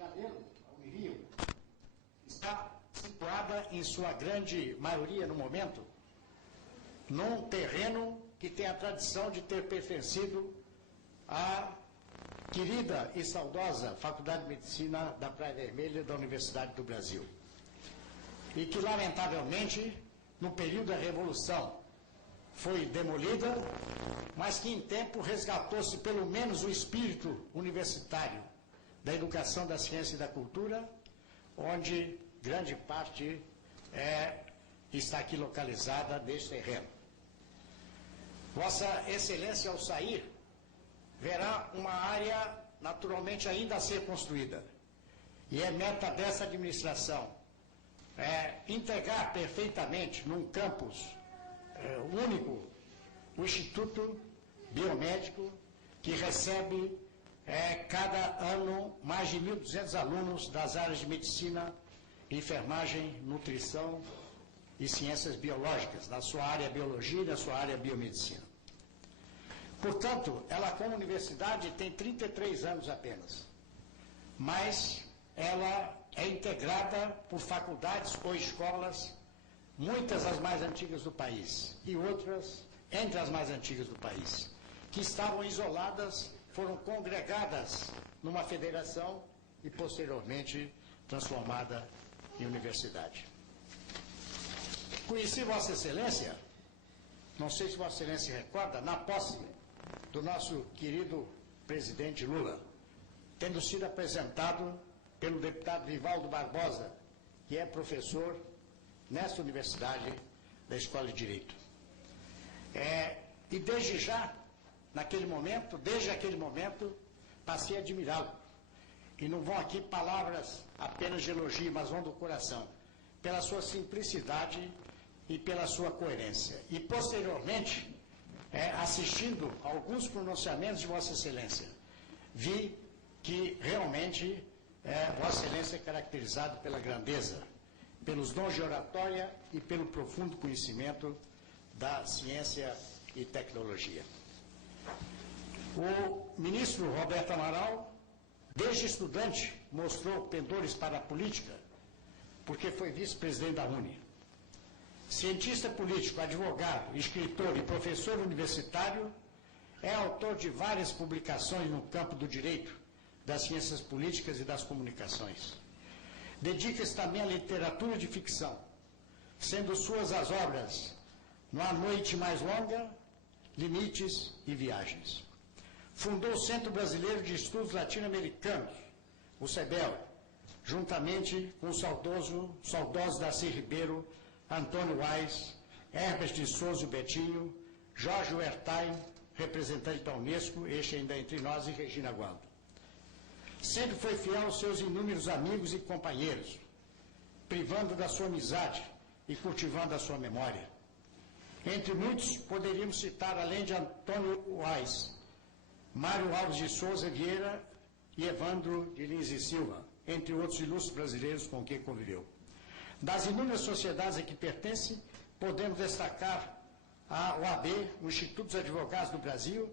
Janeiro, a Unirio, está situada, em sua grande maioria no momento, num terreno que tem a tradição de ter pertencido à querida e saudosa Faculdade de Medicina da Praia Vermelha da Universidade do Brasil. E que, lamentavelmente, no período da Revolução, foi demolida, mas que em tempo resgatou-se pelo menos o espírito universitário da educação, da ciência e da cultura, onde grande parte está aqui localizada neste terreno. Vossa Excelência, ao sair, verá uma área naturalmente ainda a ser construída. E é meta dessa administração integrar perfeitamente num campus único o Instituto Biomédico, que recebe cada ano mais de 1.200 alunos das áreas de medicina, enfermagem, nutrição e ciências biológicas, na sua área biologia e na sua área biomedicina. Portanto, ela como universidade tem 33 anos apenas, mas ela é integrada por faculdades ou escolas, muitas as mais antigas do país e outras entre as mais antigas do país, que estavam isoladas, foram congregadas numa federação e posteriormente transformada em universidade. Conheci Vossa Excelência, não sei se Vossa Excelência se recorda, na posse do nosso querido presidente Lula, tendo sido apresentado pelo deputado Vivaldo Barbosa, que é professor nesta universidade da Escola de Direito. E desde já, desde aquele momento, passei a admirá-lo. E não vão aqui palavras apenas de elogio, mas vão do coração, pela sua simplicidade e pela sua coerência. E, posteriormente, assistindo a alguns pronunciamentos de Vossa Excelência, vi que realmente Vossa Excelência é caracterizado pela grandeza, pelos dons de oratória e pelo profundo conhecimento da ciência e tecnologia. O ministro Roberto Amaral, desde estudante, mostrou pendores para a política, porque foi vice-presidente da UNE. Cientista político, advogado, escritor e professor universitário, é autor de várias publicações no campo do direito, das ciências políticas e das comunicações. Dedica-se também à literatura de ficção, sendo suas as obras No A Noite Mais Longa, Limites e Viagens. Fundou o Centro Brasileiro de Estudos Latino-Americanos, o CEBEL, juntamente com o saudoso Darcy Ribeiro, Antônio Wais, Herbert de Souza e Betinho, Jorge Wertheim, representante da Unesco, este ainda entre nós, e Regina Gualdo. Sempre foi fiel aos seus inúmeros amigos e companheiros, privando da sua amizade e cultivando a sua memória. Entre muitos, poderíamos citar, além de Antônio Wais, Mário Alves de Souza Vieira e Evandro de Lins e Silva, entre outros ilustres brasileiros com quem conviveu. Das inúmeras sociedades a que pertence, podemos destacar a OAB, o Instituto dos Advogados do Brasil,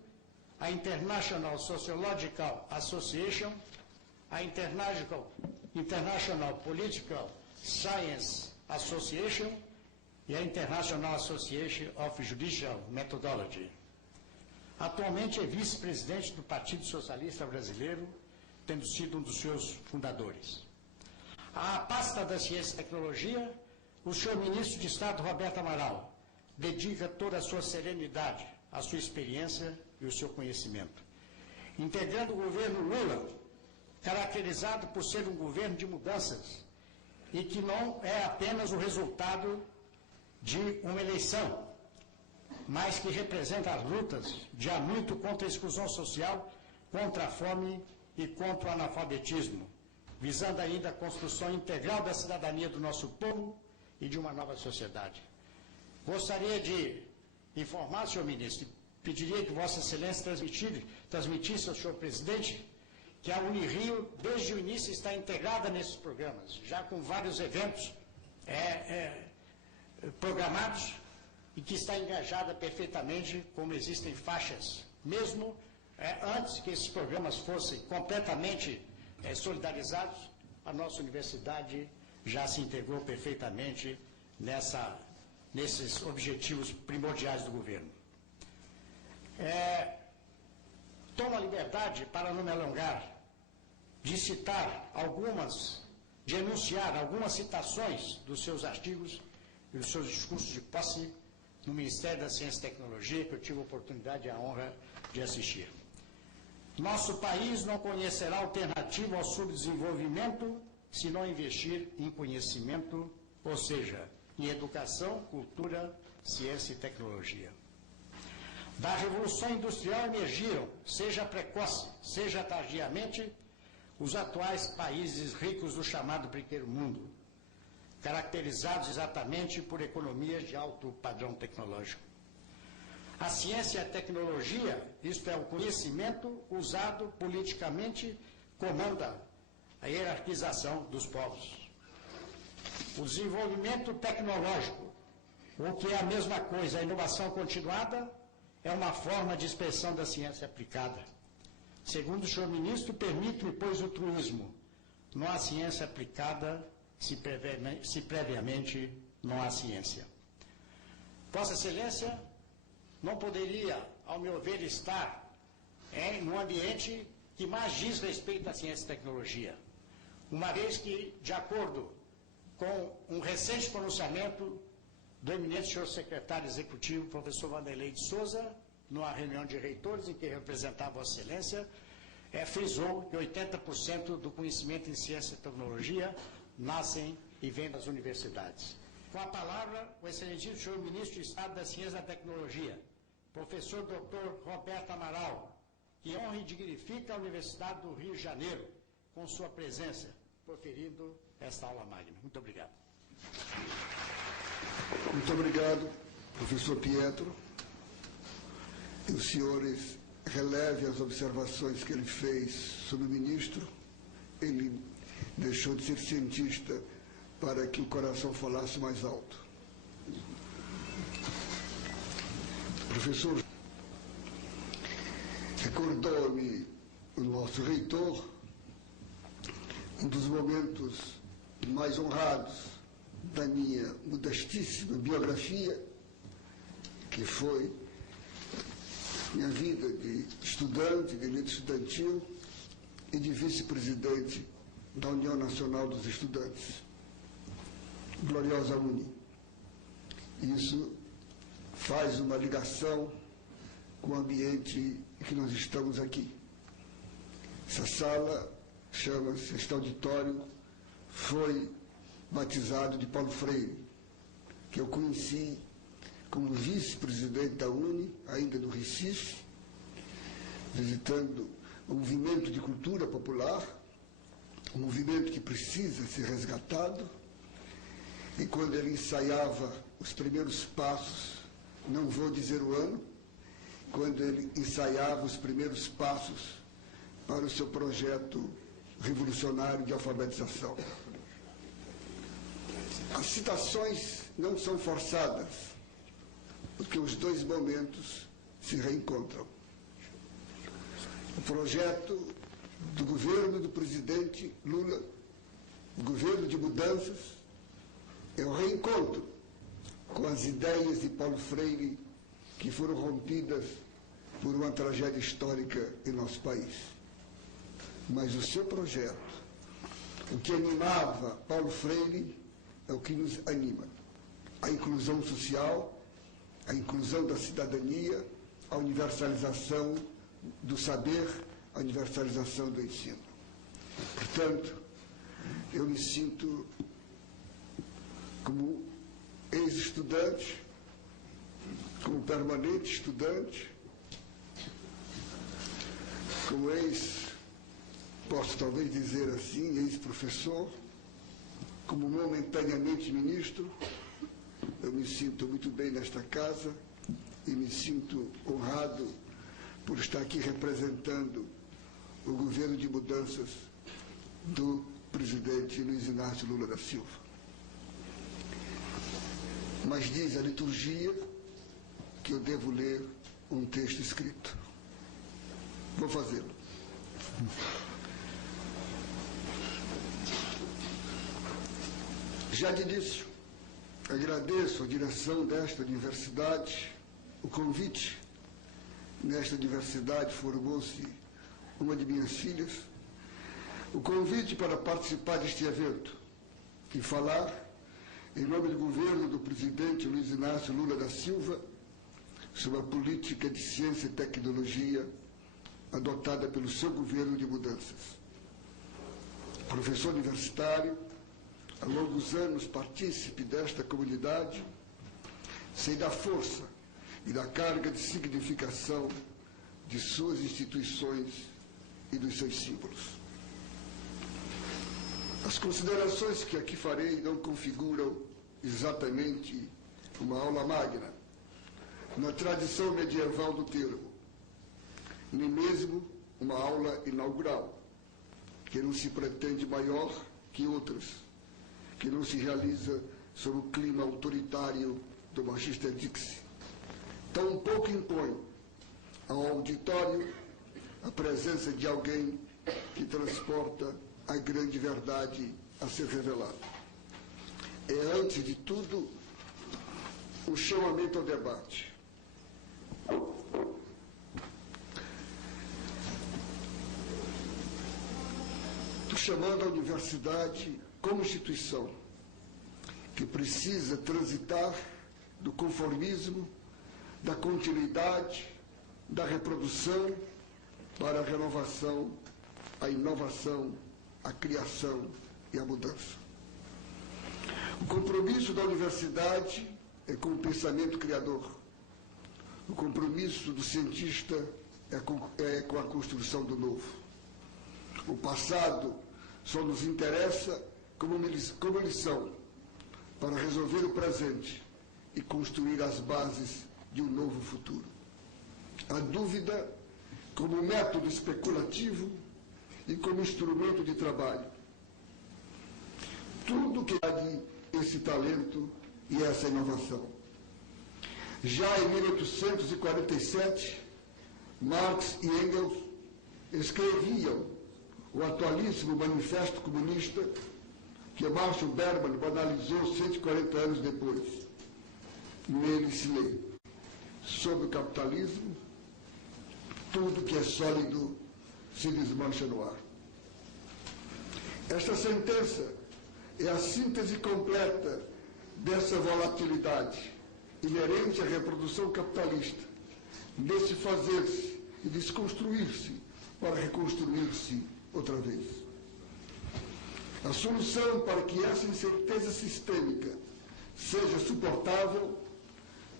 a International Sociological Association, a International Political Science Association e a International Association of Judicial Methodology. Atualmente é vice-presidente do Partido Socialista Brasileiro, tendo sido um dos seus fundadores. À pasta da Ciência e Tecnologia, o senhor ministro de Estado, Roberto Amaral, dedica toda a sua serenidade, a sua experiência e o seu conhecimento. Integrando o governo Lula, caracterizado por ser um governo de mudanças e que não é apenas o resultado de uma eleição, mas que representa as lutas de há muito contra a exclusão social, contra a fome e contra o analfabetismo, visando ainda a construção integral da cidadania do nosso povo e de uma nova sociedade. Gostaria de informar, senhor ministro, pediria que Vossa Excelência transmitisse ao senhor presidente que a Unirio, desde o início, está integrada nesses programas, já com vários eventos programados, e que está engajada perfeitamente, como existem faixas, mesmo antes que esses programas fossem completamente solidarizados, a nossa universidade já se integrou perfeitamente nesses objetivos primordiais do governo. Tomo a liberdade, para não me alongar, de citar de enunciar algumas citações dos seus artigos e dos seus discursos de posse no Ministério da Ciência e Tecnologia, que eu tive a oportunidade e a honra de assistir. Nosso país não conhecerá alternativa ao subdesenvolvimento se não investir em conhecimento, ou seja, em educação, cultura, ciência e tecnologia. Da Revolução Industrial emergiram, seja precoce, seja tardiamente, os atuais países ricos do chamado Primeiro Mundo, caracterizados exatamente por economias de alto padrão tecnológico. A ciência e a tecnologia, isto é, o conhecimento usado politicamente, comanda a hierarquização dos povos. O desenvolvimento tecnológico, o que é a mesma coisa, a inovação continuada, é uma forma de expressão da ciência aplicada. Segundo o senhor ministro, permite-me, pois, o truísmo. Não há ciência aplicada se previamente não há ciência. Vossa Excelência não poderia, ao meu ver, estar num ambiente que mais diz respeito à ciência e tecnologia, uma vez que, de acordo com um recente pronunciamento do eminente senhor secretário executivo, professor Vanderlei de Souza, numa reunião de reitores em que representava Vossa Excelência, frisou que 80% do conhecimento em ciência e tecnologia nascem e vêm das universidades. Com a palavra, o excelentíssimo senhor ministro de Estado da Ciência e da Tecnologia, professor Dr. Roberto Amaral, que honra e dignifica a Universidade do Rio de Janeiro com sua presença, proferindo esta aula magna. Muito obrigado. Muito obrigado, professor Pietro. E os senhores relevem as observações que ele fez sobre o ministro. Ele deixou de ser cientista para que o coração falasse mais alto. Professor, recordou-me o nosso reitor um dos momentos mais honrados da minha modestíssima biografia, que foi minha vida de estudante, de elite estudantil e de vice-presidente da União Nacional dos Estudantes, gloriosa UNE. Isso faz uma ligação com o ambiente em que nós estamos aqui. Essa sala chama-se, este auditório foi batizado de Paulo Freire, que eu conheci como vice-presidente da UNE, ainda no Recife, visitando o movimento de cultura popular, um movimento que precisa ser resgatado, e quando ele ensaiava os primeiros passos, não vou dizer o ano, quando ele ensaiava os primeiros passos para o seu projeto revolucionário de alfabetização. As citações não são forçadas, porque os dois momentos se reencontram. O projeto do governo do presidente Lula, o governo de mudanças, é o reencontro com as ideias de Paulo Freire que foram rompidas por uma tragédia histórica em nosso país. Mas o seu projeto, o que animava Paulo Freire, é o que nos anima. A inclusão social, a inclusão da cidadania, a universalização do saber, a universalização do ensino. Portanto, eu me sinto como ex-estudante, como permanente estudante, como posso talvez dizer assim, ex-professor, como momentaneamente ministro. Eu me sinto muito bem nesta casa e me sinto honrado por estar aqui representando o governo de mudanças do presidente Luiz Inácio Lula da Silva. Mas diz a liturgia que eu devo ler um texto escrito. Vou fazê-lo. Já de início, agradeço à direção desta universidade o convite. Nesta universidade formou-se uma de minhas filhas, o convite para participar deste evento e falar, em nome do governo do presidente Luiz Inácio Lula da Silva, sobre a política de ciência e tecnologia adotada pelo seu governo de mudanças. Professor universitário, há longos anos partícipe desta comunidade, sei da força e da carga de significação de suas instituições e dos seus símbolos. As considerações que aqui farei não configuram exatamente uma aula magna, na tradição medieval do termo, nem mesmo uma aula inaugural, que não se pretende maior que outras, que não se realiza sob o clima autoritário do Magister Dixi. Tão pouco impõe ao auditório a presença de alguém que transporta a grande verdade a ser revelada. É, antes de tudo, um chamamento ao debate. Estou chamando a universidade como instituição que precisa transitar do conformismo, da continuidade, da reprodução para a renovação, a inovação, a criação e a mudança. O compromisso da universidade é com o pensamento criador. O compromisso do cientista é com a construção do novo. O passado só nos interessa como lição para resolver o presente e construir as bases de um novo futuro. A dúvida como método especulativo e como instrumento de trabalho. Tudo que há de esse talento e essa inovação. Já em 1847, Marx e Engels escreviam o atualíssimo Manifesto Comunista que Marshall Berman banalizou 140 anos depois. Nele se lê: sob o capitalismo, tudo que é sólido se desmancha no ar. Esta sentença é a síntese completa dessa volatilidade inerente à reprodução capitalista, desse fazer-se e desconstruir-se para reconstruir-se outra vez. A solução para que essa incerteza sistêmica seja suportável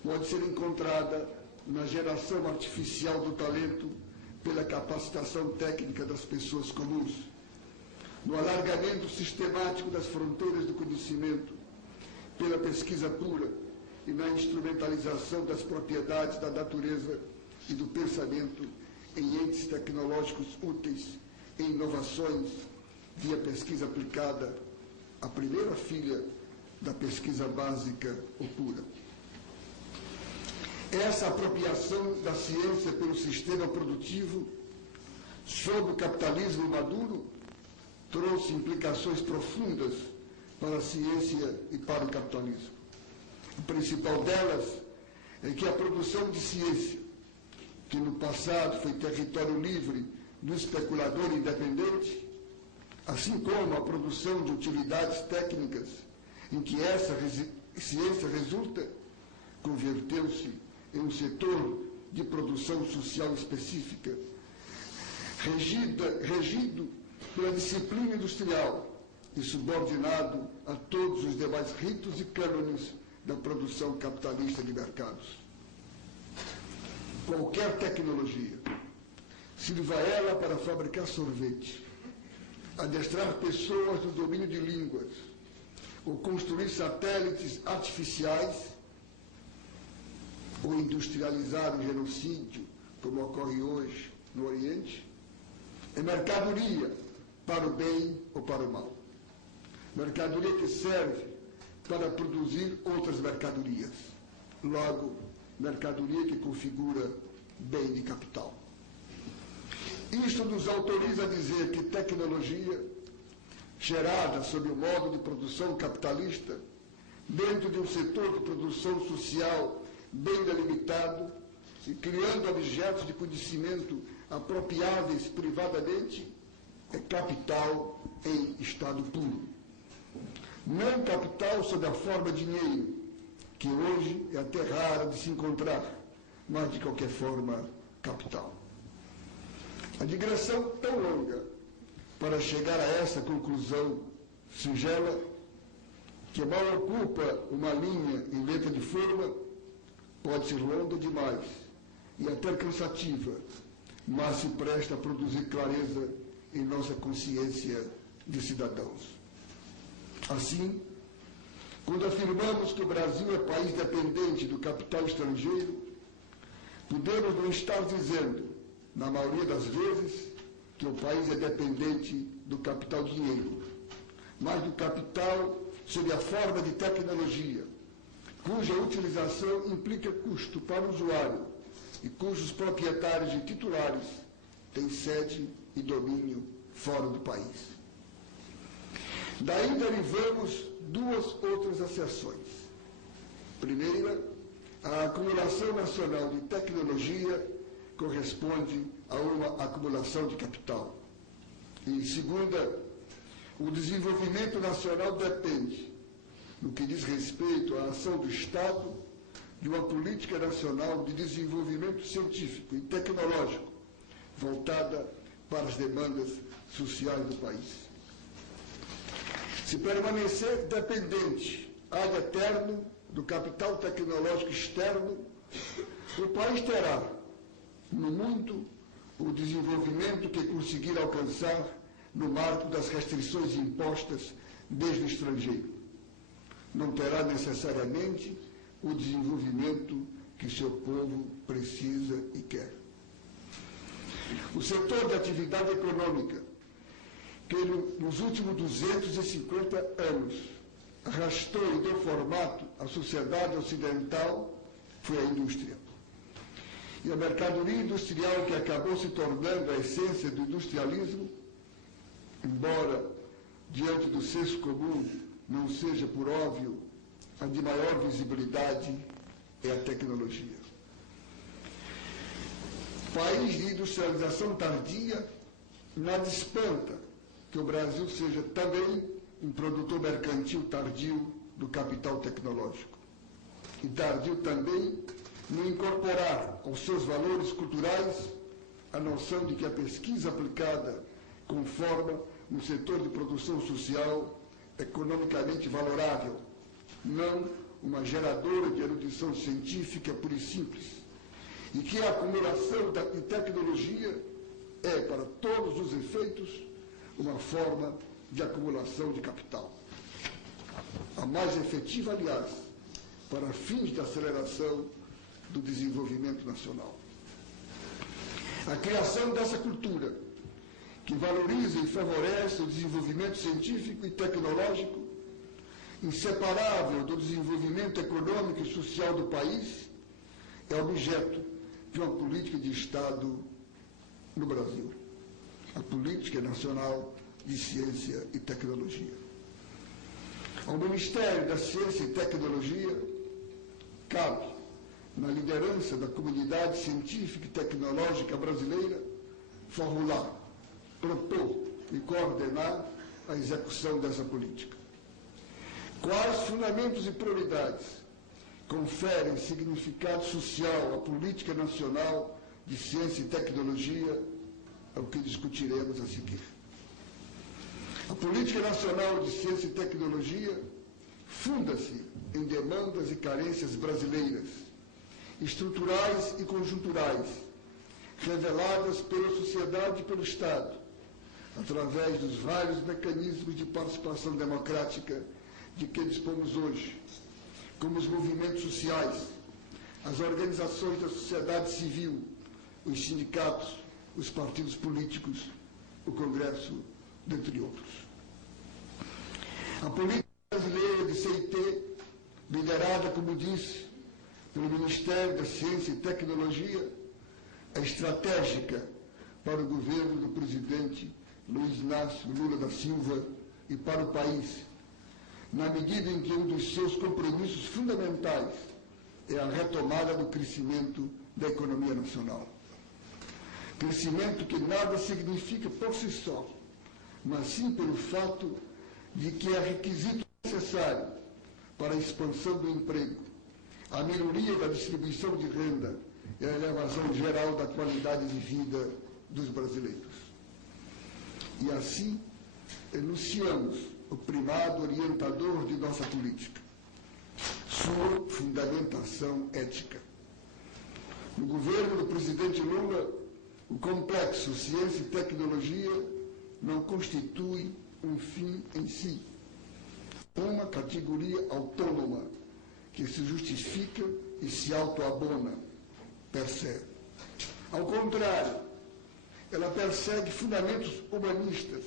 pode ser encontrada na geração artificial do talento pela capacitação técnica das pessoas comuns, no alargamento sistemático das fronteiras do conhecimento pela pesquisa pura e na instrumentalização das propriedades da natureza e do pensamento em entes tecnológicos úteis, em inovações via pesquisa aplicada, a primeira filha da pesquisa básica ou pura. Essa apropriação da ciência pelo sistema produtivo sob o capitalismo maduro trouxe implicações profundas para a ciência e para o capitalismo. A principal delas é que a produção de ciência, que no passado foi território livre do especulador independente, assim como a produção de utilidades técnicas em que essa ciência resulta, converteu-se em um setor de produção social específica, regido pela disciplina industrial e subordinado a todos os demais ritos e cânones da produção capitalista de mercados. Qualquer tecnologia, sirva ela para fabricar sorvete, adestrar pessoas no domínio de línguas, ou construir satélites artificiais, ou industrializar o genocídio, como ocorre hoje no Oriente, é mercadoria para o bem ou para o mal. Mercadoria que serve para produzir outras mercadorias. Logo, mercadoria que configura bem de capital. Isto nos autoriza a dizer que tecnologia gerada sob o modo de produção capitalista, dentro de um setor de produção social bem delimitado e criando objetos de conhecimento apropriáveis privadamente, é capital em estado puro. Não capital sob a forma de dinheiro, que hoje é até rara de se encontrar, mas de qualquer forma, capital. A digressão tão longa para chegar a essa conclusão singela, que mal ocupa uma linha em letra de forma, pode ser longa demais e até cansativa, mas se presta a produzir clareza em nossa consciência de cidadãos. Assim, quando afirmamos que o Brasil é país dependente do capital estrangeiro, podemos não estar dizendo, na maioria das vezes, que o país é dependente do capital dinheiro, mas do capital sob a forma de tecnologia, cuja utilização implica custo para o usuário e cujos proprietários e titulares têm sede e domínio fora do país. Daí derivamos duas outras acessões. Primeira, a acumulação nacional de tecnologia corresponde a uma acumulação de capital. E segunda, o desenvolvimento nacional depende, no que diz respeito à ação do Estado, de uma política nacional de desenvolvimento científico e tecnológico voltada para as demandas sociais do país. Se permanecer dependente ad eterno do capital tecnológico externo, o país terá, no mundo, o desenvolvimento que conseguir alcançar no marco das restrições impostas desde o estrangeiro. Não terá necessariamente o desenvolvimento que seu povo precisa e quer. O setor de atividade econômica, que nos últimos 250 anos arrastou e deu formato à sociedade ocidental, foi a indústria. E a mercadoria industrial que acabou se tornando a essência do industrialismo, embora diante do senso comum não seja, por óbvio, a de maior visibilidade, é a tecnologia. País de industrialização tardia, nada espanta que o Brasil seja também um produtor mercantil tardio do capital tecnológico. E tardio também no incorporar aos seus valores culturais a noção de que a pesquisa aplicada conforma um setor de produção social economicamente valorável, não uma geradora de erudição científica pura e simples, e que a acumulação de tecnologia é, para todos os efeitos, uma forma de acumulação de capital. A mais efetiva, aliás, para fins de aceleração do desenvolvimento nacional. A criação dessa cultura, que valoriza e favorece o desenvolvimento científico e tecnológico, inseparável do desenvolvimento econômico e social do país, é objeto de uma política de Estado no Brasil, a Política Nacional de Ciência e Tecnologia. Ao Ministério da Ciência e Tecnologia cabe, na liderança da comunidade científica e tecnológica brasileira, formular, propor e coordenar a execução dessa política. Quais fundamentos e prioridades conferem significado social à Política Nacional de Ciência e Tecnologia, é o que discutiremos a seguir. A Política Nacional de Ciência e Tecnologia funda-se em demandas e carências brasileiras, estruturais e conjunturais, reveladas pela sociedade e pelo Estado, através dos vários mecanismos de participação democrática de que dispomos hoje, como os movimentos sociais, as organizações da sociedade civil, os sindicatos, os partidos políticos, o Congresso, dentre outros. A política brasileira de CIT, liderada, como disse, pelo Ministério da Ciência e Tecnologia, é estratégica para o governo do presidente Luiz Inácio Lula da Silva e para o país, na medida em que um dos seus compromissos fundamentais é a retomada do crescimento da economia nacional. Crescimento que nada significa por si só, mas sim pelo fato de que é requisito necessário para a expansão do emprego, a melhoria da distribuição de renda e a elevação geral da qualidade de vida dos brasileiros. E assim, enunciamos o primado orientador de nossa política, sua fundamentação ética. No governo do presidente Lula, o complexo ciência e tecnologia não constitui um fim em si, uma categoria autônoma que se justifica e se autoabona, percebe. Ao contrário, ela persegue fundamentos humanistas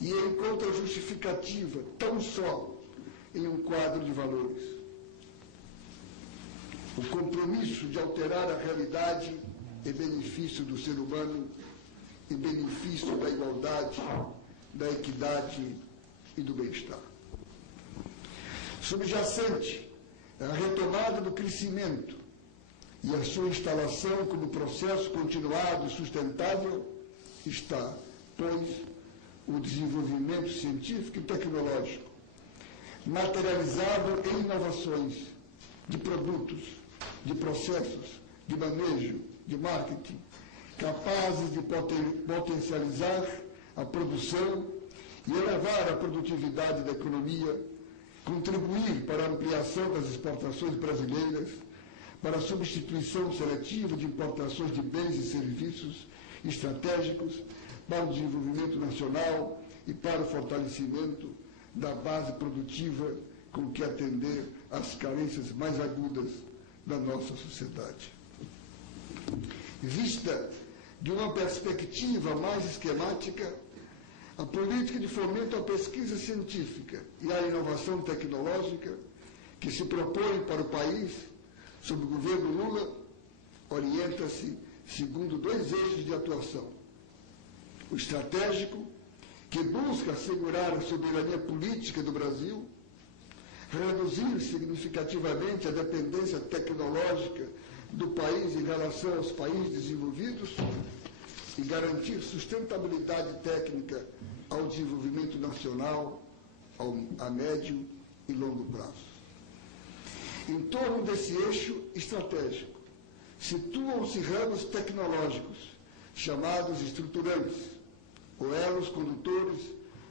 e encontra justificativa tão só em um quadro de valores. O compromisso de alterar a realidade em benefício do ser humano, em benefício da igualdade, da equidade e do bem-estar. Subjacente à retomada do crescimento e a sua instalação como processo continuado e sustentável está, pois, o desenvolvimento científico e tecnológico, materializado em inovações de produtos, de processos, de manejo, de marketing, capazes de potencializar a produção e elevar a produtividade da economia, contribuir para a ampliação das exportações brasileiras, para a substituição seletiva de importações de bens e serviços estratégicos, para o desenvolvimento nacional e para o fortalecimento da base produtiva com que atender às carências mais agudas da nossa sociedade. Vista de uma perspectiva mais esquemática, a política de fomento à pesquisa científica e à inovação tecnológica que se propõe para o país, sob o governo Lula, orienta-se segundo dois eixos de atuação. O estratégico, que busca assegurar a soberania política do Brasil, reduzir significativamente a dependência tecnológica do país em relação aos países desenvolvidos e garantir sustentabilidade técnica ao desenvolvimento nacional a médio e longo prazo. Em torno desse eixo estratégico, situam-se ramos tecnológicos, chamados estruturantes, ou elos condutores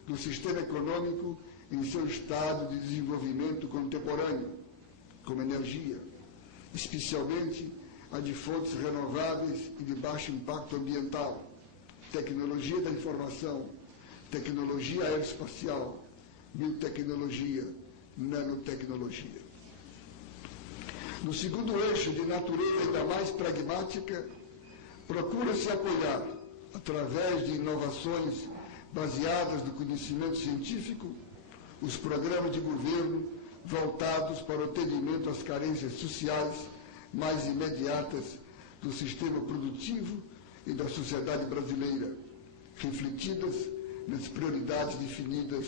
do sistema econômico em seu estado de desenvolvimento contemporâneo, como energia, especialmente a de fontes renováveis e de baixo impacto ambiental, tecnologia da informação, tecnologia aeroespacial, biotecnologia, nanotecnologia. No segundo eixo, de natureza ainda mais pragmática, procura-se apoiar, através de inovações baseadas no conhecimento científico, os programas de governo voltados para o atendimento às carências sociais mais imediatas do sistema produtivo e da sociedade brasileira, refletidas nas prioridades definidas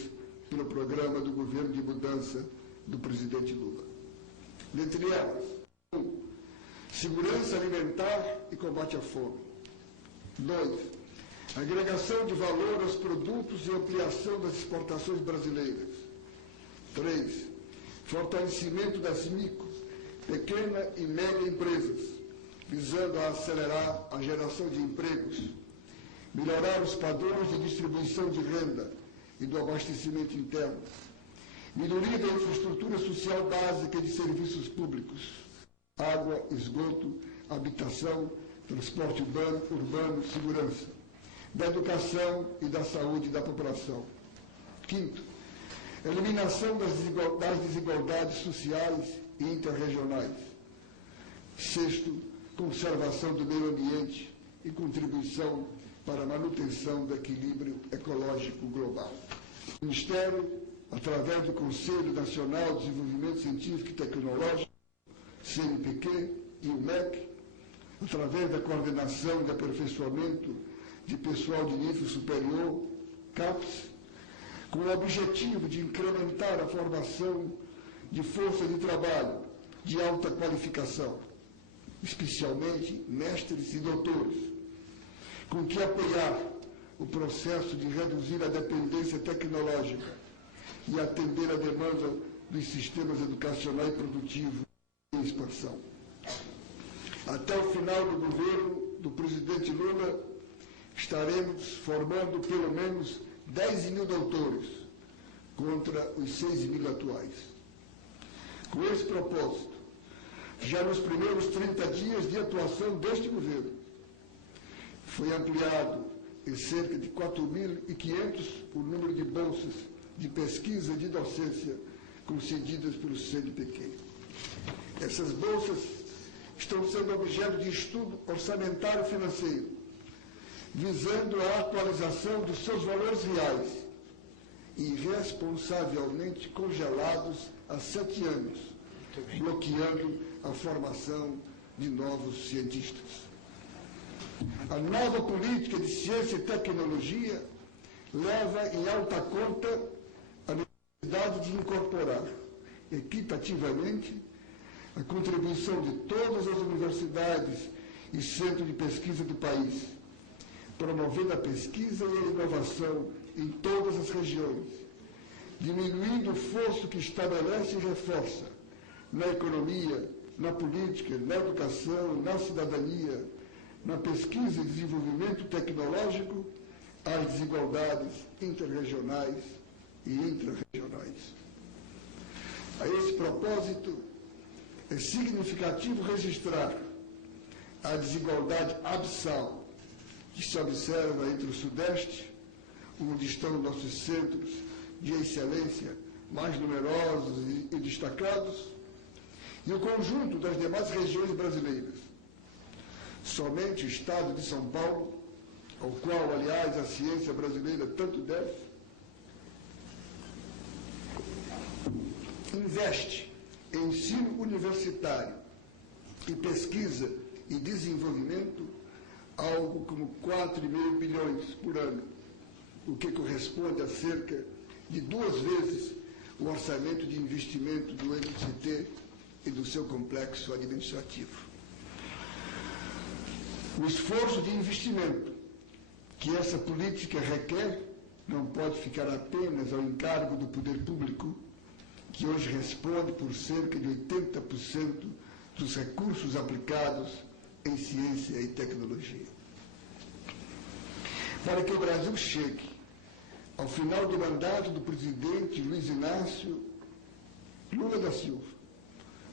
pelo programa do governo de mudança do presidente Lula. Dentre elas, 1. Segurança alimentar e combate à fome. 2. Agregação de valor aos produtos e ampliação das exportações brasileiras. 3. Fortalecimento das micro, pequena e média empresas, visando a acelerar a geração de empregos, melhorar os padrões de distribuição de renda e do abastecimento interno, melhoria da infraestrutura social básica de serviços públicos, água, esgoto, habitação, transporte urbano, segurança, da educação e da saúde da população. 5. Eliminação das desigualdades sociais e interregionais. 6. Conservação do meio ambiente e contribuição para a manutenção do equilíbrio ecológico global. O Ministério, através do Conselho Nacional de Desenvolvimento Científico e Tecnológico, CNPq e o MEC, através da coordenação de aperfeiçoamento de pessoal de nível superior, CAPES, com o objetivo de incrementar a formação de força de trabalho de alta qualificação, especialmente mestres e doutores, com que apoiar o processo de reduzir a dependência tecnológica e atender a demanda dos sistemas educacional e produtivo em expansão. Até o final do governo do presidente Lula, estaremos formando pelo menos 10 mil doutores, contra os 6 mil atuais. Com esse propósito, já nos primeiros 30 dias de atuação deste governo, foi ampliado em cerca de 4.500 o número de bolsas de pesquisa e de docência concedidas pelo CNPq. Essas bolsas estão sendo objeto de estudo orçamentário financeiro, visando a atualização dos seus valores reais, irresponsavelmente congelados há 7 anos, bloqueando a formação de novos cientistas. A nova política de ciência e tecnologia leva em alta conta a necessidade de incorporar equitativamente a contribuição de todas as universidades e centros de pesquisa do país, promovendo a pesquisa e a inovação em todas as regiões, diminuindo o fosso que estabelece e reforça na economia, na política, na educação, na cidadania, na pesquisa e desenvolvimento tecnológico, as desigualdades interregionais e intrarregionais. A esse propósito, é significativo registrar a desigualdade abissal que se observa entre o Sudeste, onde estão nossos centros de excelência mais numerosos e destacados, e o conjunto das demais regiões brasileiras. Somente o Estado de São Paulo, ao qual, aliás, a ciência brasileira tanto deve, investe em ensino universitário e pesquisa e desenvolvimento algo como 4,5 bilhões por ano, o que corresponde a cerca de 2 vezes o orçamento de investimento do MCT e do seu complexo administrativo. O esforço de investimento que essa política requer não pode ficar apenas ao encargo do poder público, que hoje responde por cerca de 80% dos recursos aplicados em ciência e tecnologia. Para que o Brasil chegue ao final do mandato do presidente Luiz Inácio Lula da Silva,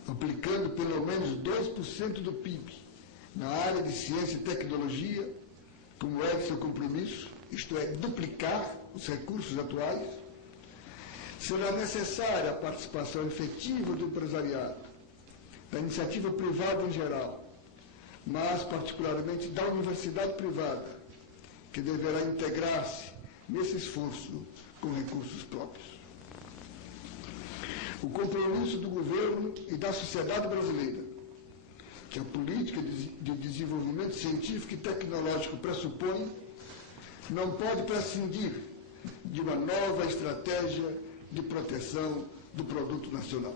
aplicando pelo menos 2% do PIB na área de ciência e tecnologia, como é de seu compromisso, isto é, duplicar os recursos atuais, será necessária a participação efetiva do empresariado, da iniciativa privada em geral, mas particularmente da universidade privada, que deverá integrar-se nesse esforço com recursos próprios. O compromisso do governo e da sociedade brasileira, que a política de desenvolvimento científico e tecnológico pressupõe, não pode prescindir de uma nova estratégia de proteção do produto nacional.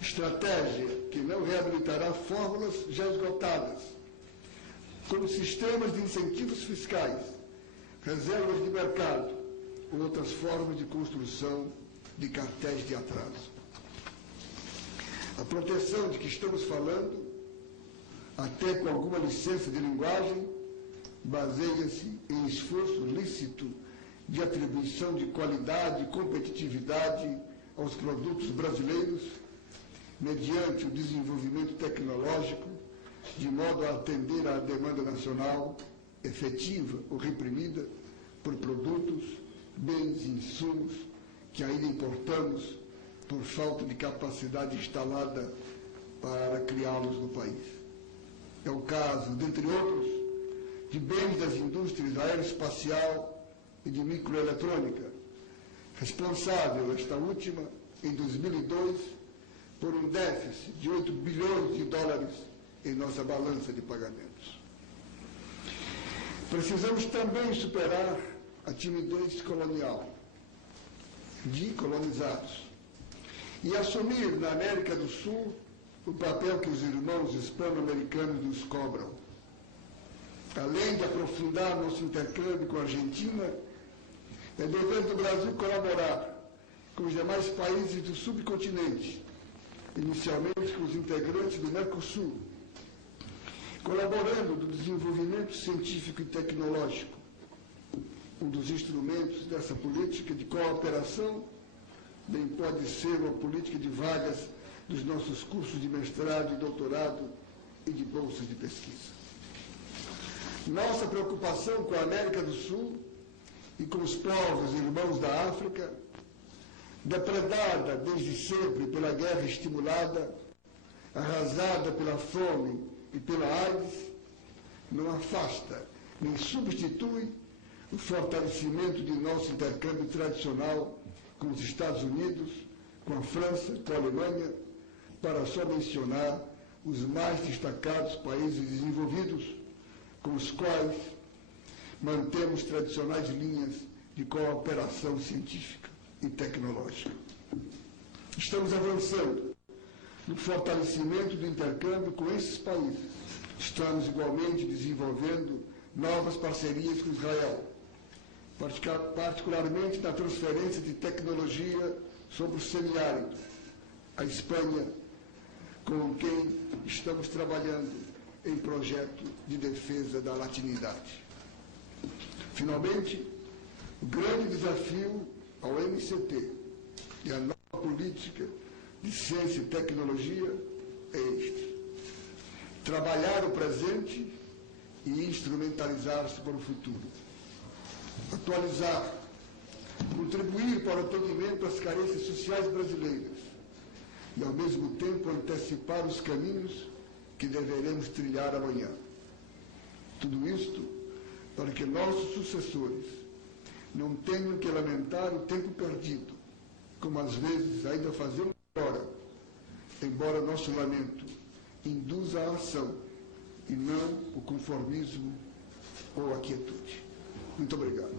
Estratégia que não reabilitará fórmulas já esgotadas, como sistemas de incentivos fiscais, reservas de mercado ou outras formas de construção de cartéis de atraso. A proteção de que estamos falando, até com alguma licença de linguagem, baseia-se em esforço lícito de atribuição de qualidade e competitividade aos produtos brasileiros, mediante o desenvolvimento tecnológico, de modo a atender à demanda nacional efetiva ou reprimida por produtos, bens e insumos que ainda importamos por falta de capacidade instalada para criá-los no país. É o caso, dentre outros, de bens das indústrias aeroespacial e de microeletrônica, responsável, esta última, em 2002, por um déficit de 8 bilhões de dólares em nossa balança de pagamentos. Precisamos também superar a timidez colonial de colonizados e assumir na América do Sul o papel que os irmãos hispano-americanos nos cobram. Além de aprofundar nosso intercâmbio com a Argentina, é dever do Brasil colaborar com os demais países do subcontinente, inicialmente com os integrantes do Mercosul, colaborando no desenvolvimento científico e tecnológico. Um dos instrumentos dessa política de cooperação bem pode ser uma política de vagas dos nossos cursos de mestrado e doutorado e de bolsas de pesquisa. Nossa preocupação com a América do Sul e com os povos irmãos da África, depredada desde sempre pela guerra estimulada, arrasada pela fome e pela AIDS, não afasta nem substitui o fortalecimento de nosso intercâmbio tradicional com os Estados Unidos, com a França, com a Alemanha, para só mencionar os mais destacados países desenvolvidos com os quais mantemos tradicionais linhas de cooperação científica e tecnológica. Estamos avançando no fortalecimento do intercâmbio com esses países. Estamos igualmente desenvolvendo novas parcerias com Israel, particularmente na transferência de tecnologia sobre o semiárido. A Espanha, com quem estamos trabalhando em projeto de defesa da latinidade. Finalmente, o grande desafio ao MCT e à nova política de ciência e tecnologia é este: trabalhar o presente e instrumentalizar-se para o futuro. Atualizar, contribuir para o atendimento às carências sociais brasileiras e, ao mesmo tempo, antecipar os caminhos que deveremos trilhar amanhã. Tudo isto para que nossos sucessores não tenham que lamentar o tempo perdido, como às vezes ainda fazemos agora, embora nosso lamento induza a ação e não o conformismo ou a quietude. Muito obrigado.